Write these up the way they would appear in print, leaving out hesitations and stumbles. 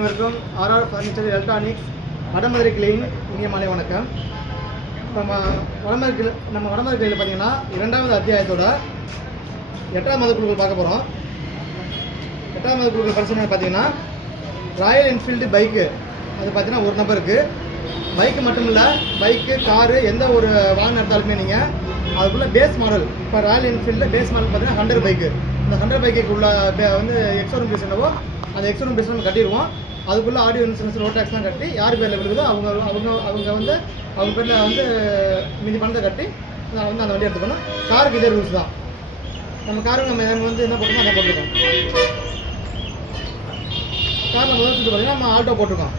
அனைவருக்கும் RR furniture electronics Vadamadurai கிளையின் இனிய மாலை வணக்கம். நம்ம வடமதுரை கிளையில் பார்த்தீங்கன்னா 2வது அத்தியாயத்தோட 8ஆம் மத குழுக்கள் பார்க்க போகிறோம். 8ஆம் மத குழுக்கள் பரிசீலனை பார்த்தீங்கன்னா ராயல் என்ஃபீல்டு பைக்கு அது பார்த்தீங்கன்னா ஒரு நபருக்கு பைக்கு மட்டும் இல்லை, பைக்கு காரு எந்த ஒரு வாகனம் எடுத்தாலுமே நீங்கள் அதுக்குள்ளே பேஸ் மாடல், இப்போ ராயல் என்ஃபீல்டில் பேஸ் மாடல் பார்த்தீங்கன்னா 100 பைக்கு, இந்த 100 பைக்குக்கு உள்ள வந்து எக்ஸோரூம் பீஸ் என்னவோ அந்த எக்ஸோரூம் பீஸ் நம்ம கட்டிடுவோம். அதுக்குள்ளே ஆடியோ இன்சூரன்ஸ் ரோட் டேக்ஸ்லாம் கட்டி யார் பேரில் விழுகுதோ அவங்க வந்து அவங்க பேரில் வந்து மீதி பணத்தை கட்டி வந்து அந்த வண்டி எடுத்துக்கணும். காருக்கு இதே ரூல்ஸ் தான். நம்ம காருக்கு நம்ம வந்து என்ன போட்டுக்கோம் அதை போட்டுருக்கோம். கார் நம்ம சுற்றி பார்த்தீங்கன்னா நம்ம ஆல்டோ போட்டிருக்கோம்,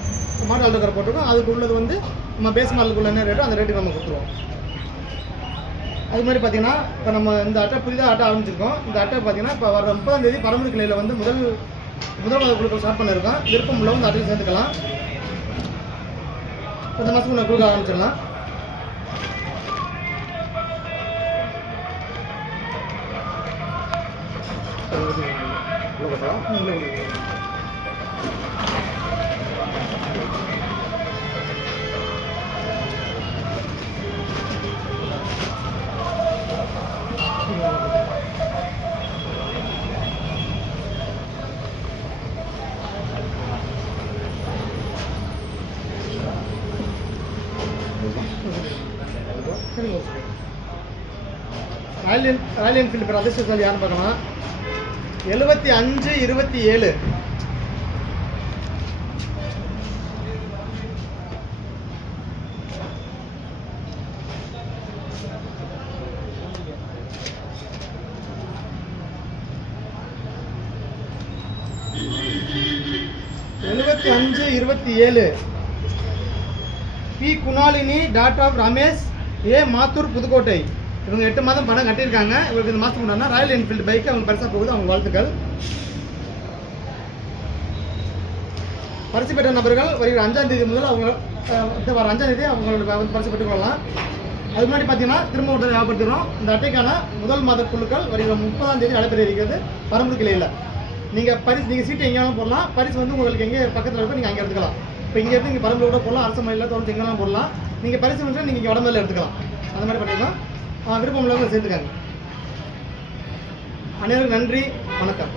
மாடல் ஆல்டோ கார் போட்டிருக்கோம். அதுக்கு உள்ளது வந்து நம்ம பேஸ் மாடலுக்குள்ள என்ன ரேட்டோ அந்த ரேட்டுக்கு நம்ம கொடுத்துருவோம். அது மாதிரி பார்த்தீங்கன்னா இப்போ நம்ம இந்த அட்டை புதிதாக அட்டை ஆரம்பிச்சிருக்கோம். இந்த அட்டை பார்த்தீங்கன்னா இப்போ வர 30ஆம் தேதி பரமக்குடி கிளையில் வந்து முதல் மத குழுக்கள் ஸ்டார்ட் பண்ணியிருக்கோம். விருப்பம் உள்ள வந்து அட்டையில் சேர்த்துக்கலாம். இந்த மாதம் நான் கொடுக்க ஆரம்பிச்சிடலாம். ராயல் என்ஃபீல்டு பேர் அதிர்ஷ்டசாலி யாருன்னு பார்க்கலாம். 7527 7527 பி குணாலினி டாட் ஆஃப் ரமேஷ் ஏ மாத்தூர் புதுக்கோட்டை. இவங்க 8 மாதம் பணம் கட்டியிருக்காங்க. இவங்களுக்கு இந்த மாதம் முன்னாடி ராயல் என்ஃபீல்டு பைக்கு அவங்க பரிசாக போகுது. அவங்க வாழ்த்துக்கள். பரிசு பெற்ற நபர்கள் வருகிற 5ஆம் தேதி முதல் அவங்க வர 5ஆம் தேதி அவங்களோட வந்து பரிசு பெற்றுக்கொள்ளலாம். அது முன்னாடி பார்த்தீங்கன்னா திரும்ப ஒரு ஞாபகப்படுத்துகிறோம், இந்த அட்டைக்கான முதல் மாத குழுக்கள் வருகிற 30ஆம் தேதி நடைபெற இருக்கிறது பரமக்குடி கிளையில். நீங்கள் சீட்டை எங்கேயாலும் போடலாம். பரிசு வந்து உங்களுக்கு எங்கே பக்கத்தில் இருக்கோ நீங்கள் அங்கே எடுத்துக்கலாம். இப்போ இங்கேருந்து இங்கே பரம்பரை கூட போடலாம், அரசு மலையில் தொடர்ந்து எங்கெல்லாம் போடலாம். நீங்கள் பரிசு வந்து நீங்கள் இங்கே வடமலையில் எடுத்துக்கலாம். அந்த மாதிரி பண்ணிக்கலாம். விருப்பம் உள்ளவங்க சேர்த்துக்காங்க. அனைவருக்கும் நன்றி, வணக்கம்.